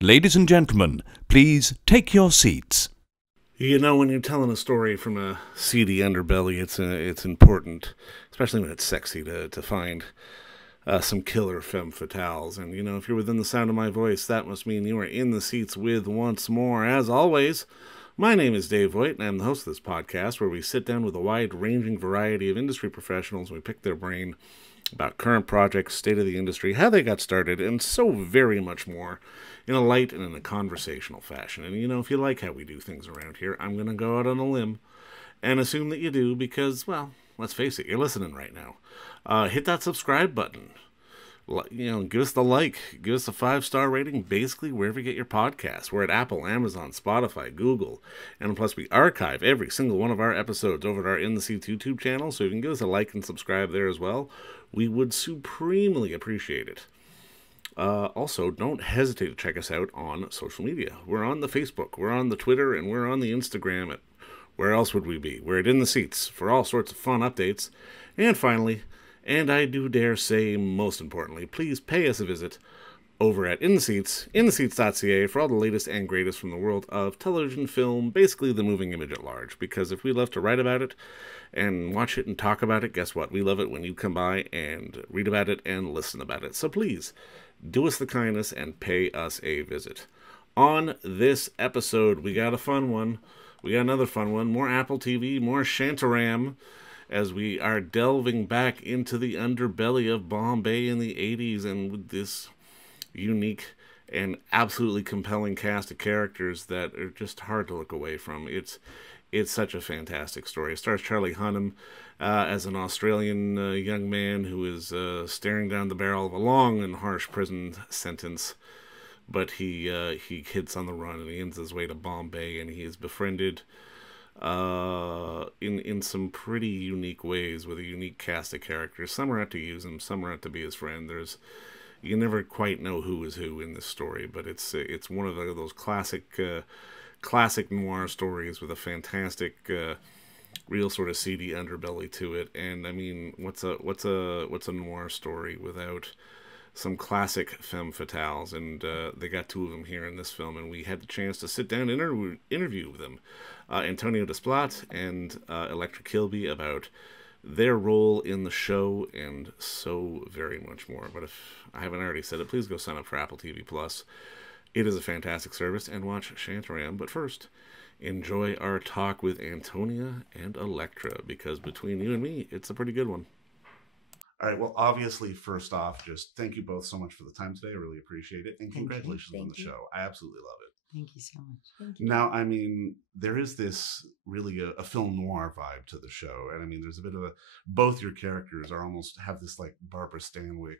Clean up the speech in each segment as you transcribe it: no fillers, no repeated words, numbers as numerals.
Ladies and gentlemen, please take your seats. You know, when you're telling a story from a seedy underbelly, it's important, especially when it's sexy, to find some killer femme fatales. And, you know, if you're within the sound of my voice, that must mean you are in the seats with once more. As always, my name is Dave Voigt, and I'm the host of this podcast, where we sit down with a wide-ranging variety of industry professionals and we pick their brain about current projects, state of the industry, how they got started, and so very much more in a light and in a conversational fashion. And, you know, if you like how we do things around here, I'm going to go out on a limb and assume that you do because, well, let's face it, you're listening right now. Hit that subscribe button. You know, give us the like, give us a 5-star rating, basically wherever you get your podcasts. We're at Apple, Amazon, Spotify, Google, and plus we archive every single one of our episodes over at our In the Seats YouTube channel, so you can give us a like and subscribe there as well. We would supremely appreciate it. Also, don't hesitate to check us out on social media. We're on the Facebook, we're on the Twitter, and we're on the Instagram. Where else would we be? We're at In the Seats for all sorts of fun updates. And finally, and I do dare say most importantly, please pay us a visit over at In the Seats, intheseats.ca, for all the latest and greatest from the world of television, film, basically the moving image at large. Because if we love to write about it and watch it and talk about it, guess what? We love it when you come by and read about it and listen about it. So please, do us the kindness and pay us a visit. On this episode, we got a fun one. We got another fun one. More Apple TV, more Shantaram, as we are delving back into the underbelly of Bombay in the 80s, and with this unique and absolutely compelling cast of characters that are just hard to look away from. It's such a fantastic story. It stars Charlie Hunnam as an Australian young man who is staring down the barrel of a long and harsh prison sentence, but he hits on the run and he ends his way to Bombay, and he is befriended in some pretty unique ways with a unique cast of characters. Some are out to use him, some are out to be his friend. You never quite know who is who in this story, but it's one of those classic noir stories with a fantastic real sort of seedy underbelly to it. And I mean, what's a noir story without some classic femme fatales? And they got two of them here in this film, and we had the chance to sit down and interview them, Antonia Desplat and Elektra Kilbey, about their role in the show and so very much more. But if I haven't already said it, please go sign up for Apple TV Plus. It is a fantastic service, and watch Shantaram. But first, enjoy our talk with Antonia and Elektra, because between you and me, it's a pretty good one. All right, well, obviously, first off, just thank you both so much for the time today. I really appreciate it. And congratulations on the show. I absolutely love it. Thank you so much. Thank you. Now, I mean, there is this really a film noir vibe to the show. And I mean, there's a bit of both your characters are almost have this like Barbara Stanwyck,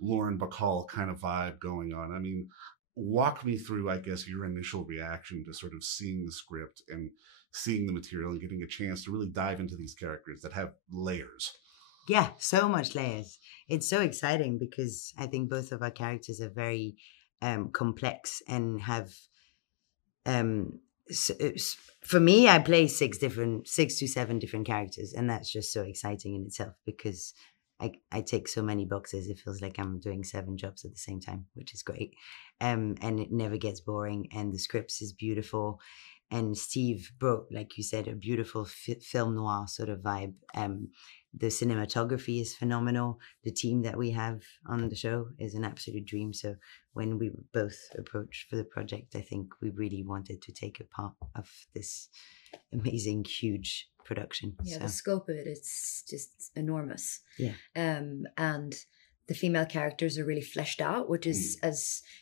Lauren Bacall kind of vibe going on. I mean, walk me through, I guess, your initial reaction to sort of seeing the script and seeing the material and getting a chance to really dive into these characters that have layers. Yeah, so much layers. It's so exciting because I think both of our characters are very complex and have for me, I play 6 to 7 different characters, and that's just so exciting in itself because I take so many boxes. It feels like I'm doing 7 jobs at the same time, which is great. And it never gets boring, and the scripts is beautiful. And Steve brought, like you said, a beautiful film noir sort of vibe. The cinematography is phenomenal. The team that we have on the show is an absolute dream. So when we both approached for the project, I think we really wanted to take a part of this amazing, huge production. Yeah, so. The scope of it is just enormous. Yeah. And the female characters are really fleshed out, which is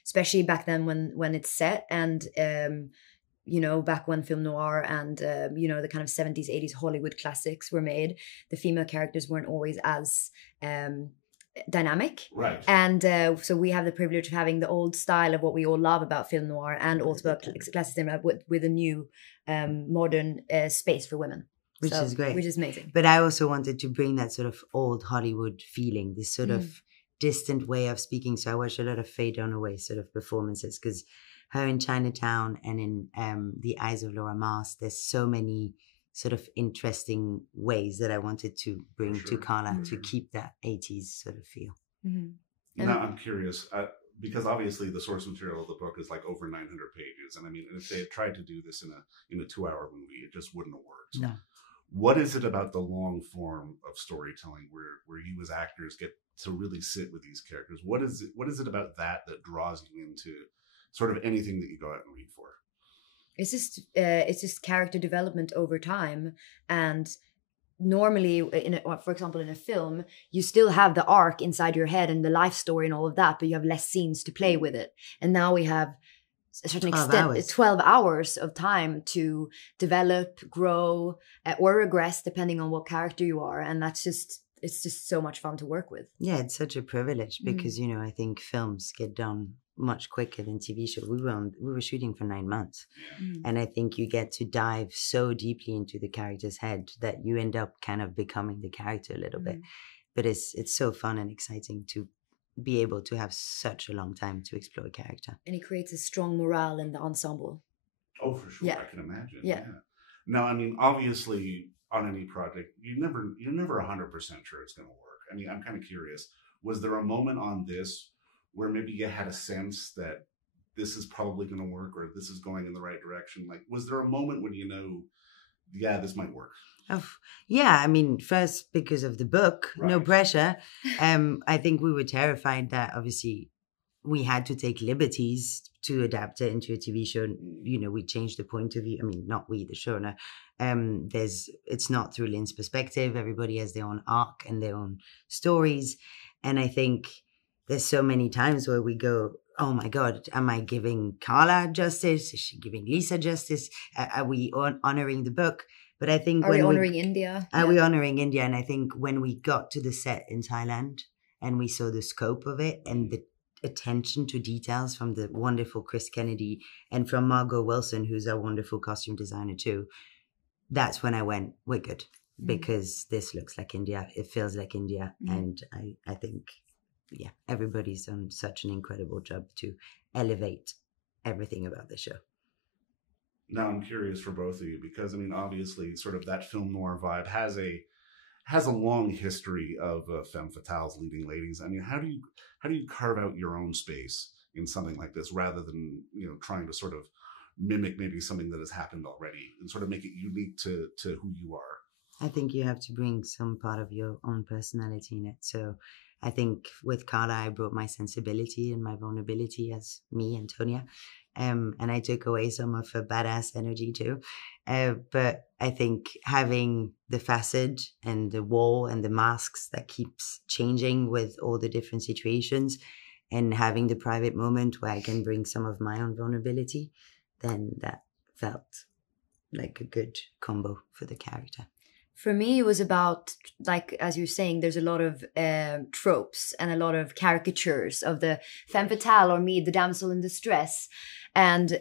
especially back then when it's set, and you know, back when film noir and you know, the kind of 70s, 80s Hollywood classics were made, the female characters weren't always as dynamic. Right. And so we have the privilege of having the old style of what we all love about film noir, and also about classic cinema with a new modern space for women. Which is great. Which is amazing. But I also wanted to bring that sort of old Hollywood feeling, this sort of distant way of speaking. So I watched a lot of Faye Dunaway sort of performances, because her in Chinatown and in The Eyes of Laura Mars, there's so many sort of interesting ways that I wanted to bring to Carla to keep that 80s sort of feel. Now I'm curious, because obviously the source material of the book is like over 900 pages, and I mean, if they had tried to do this in a 2-hour movie, it just wouldn't have worked. No. What is it about the long form of storytelling where you as actors get to really sit with these characters? What is it about that draws you into sort of anything that you go out and read for? It's just character development over time. And normally for example in a film, you still have the arc inside your head and the life story and all of that, but you have less scenes to play with it. And now we have a certain 12 hours of time to develop, grow, or regress depending on what character you are. And it's just so much fun to work with. Yeah, it's such a privilege because I think films get done much quicker than TV shows. We were shooting for 9 months, and I think you get to dive so deeply into the character's head that you end up kind of becoming the character a little bit. But it's so fun and exciting to be able to have such a long time to explore a character. And it creates a strong morale in the ensemble. Oh, for sure. Yeah. I can imagine. Yeah. No, I mean, obviously on any project, you're never 100% sure it's going to work. I mean, I'm kind of curious. Was there a moment on this where maybe you had a sense that this is probably going to work or this is going in the right direction? Like, was there a moment when yeah, this might work? Yeah, I mean, first because of the book, no pressure. I think we were terrified that obviously we had to take liberties to adapt it into a TV show. We changed the point of view. I mean, not we, the showrunner. It's not through Lin's perspective. Everybody has their own arc and their own stories. And I think there's so many times where we go, oh my God, am I giving Carla justice? Is she giving Lisa justice? Are we honoring the book? But I think we honoring India? Are we honoring India? And I think when we got to the set in Thailand and we saw the scope of it and the attention to details from the wonderful Chris Kennedy and from Margot Wilson, who's our wonderful costume designer too, that's when I went, we're good, because this looks like India. It feels like India. And I think, yeah, everybody's done such an incredible job to elevate everything about the show. Now I'm curious for both of you, because I mean, obviously sort of that film noir vibe has a long history of femme fatales, leading ladies. I mean, how do you carve out your own space in something like this rather than, trying to sort of mimic maybe something that has happened already and sort of make it unique to who you are? I think you have to bring some part of your own personality in it. So I think with Carla, I brought my sensibility and my vulnerability as me, Antonia. And I took away some of her badass energy too. But I think having the facade and the wall and the masks that keeps changing with all the different situations, and having the private moment where I can bring some of my own vulnerability, then that felt like a good combo for the character. For me, it was about, like, as you're saying, there's a lot of tropes and a lot of caricatures of the femme fatale, or me, the damsel in distress, and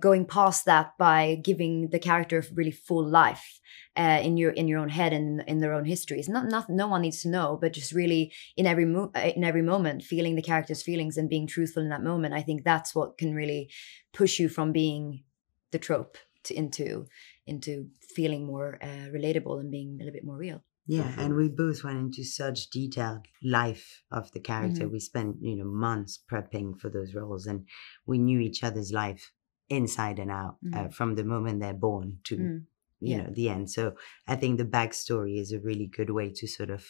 going past that by giving the character really full life in your own head and in their own histories. No one needs to know, but just really in every moment, feeling the character's feelings and being truthful in that moment. I think that's what can really push you from being the trope into feeling more relatable and being a little bit more real. Yeah, and we both went into such detailed life of the character. We spent, months prepping for those roles, and we knew each other's life inside and out from the moment they're born to, the end. So I think the backstory is a really good way to sort of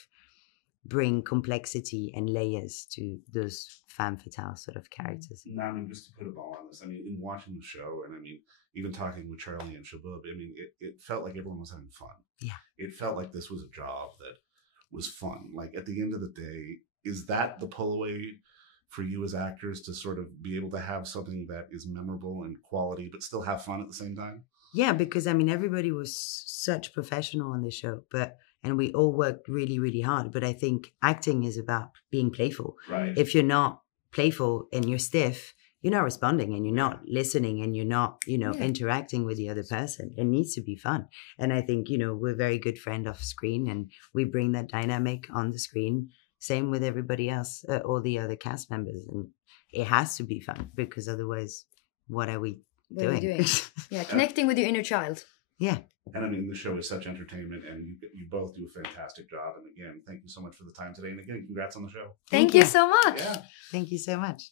bring complexity and layers to those femme fatale sort of characters. Now, I mean, just to put a ball on this, I mean, in watching the show, and I mean, even talking with Charlie and Shabub, I mean, it felt like everyone was having fun. Yeah. It felt like this was a job that was fun. Like, at the end of the day, is that the pull away for you as actors, to sort of be able to have something that is memorable and quality, but still have fun at the same time? Yeah, because, I mean, everybody was such professional on the show, and we all worked really, really hard. But I think acting is about being playful. Right. If you're not playful and you're stiff, you're not responding and you're not listening and you're not, interacting with the other person. It needs to be fun. And I think, we're very good friends off screen, and we bring that dynamic on the screen. Same with everybody else, all the other cast members. And it has to be fun, because otherwise, what are we doing? Yeah, connecting with your inner child. Yeah. And I mean, the show is such entertainment, and you both do a fantastic job. And again, thank you so much for the time today. And again, congrats on the show. Thank you so much. Yeah. Thank you so much.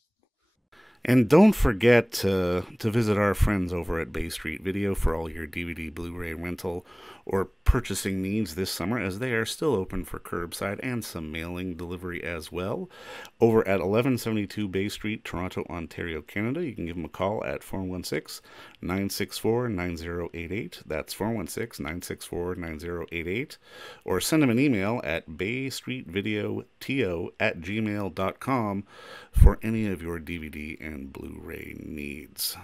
And don't forget to visit our friends over at Bay Street Video for all your DVD, Blu-ray rental, or purchasing needs this summer, as they are still open for curbside and some mailing delivery as well. Over at 1172 Bay Street, Toronto, Ontario, Canada, you can give them a call at 416-964-9088. That's 416-964-9088. Or send them an email at baystreetvideoto@gmail.com for any of your DVD and Blu-ray needs.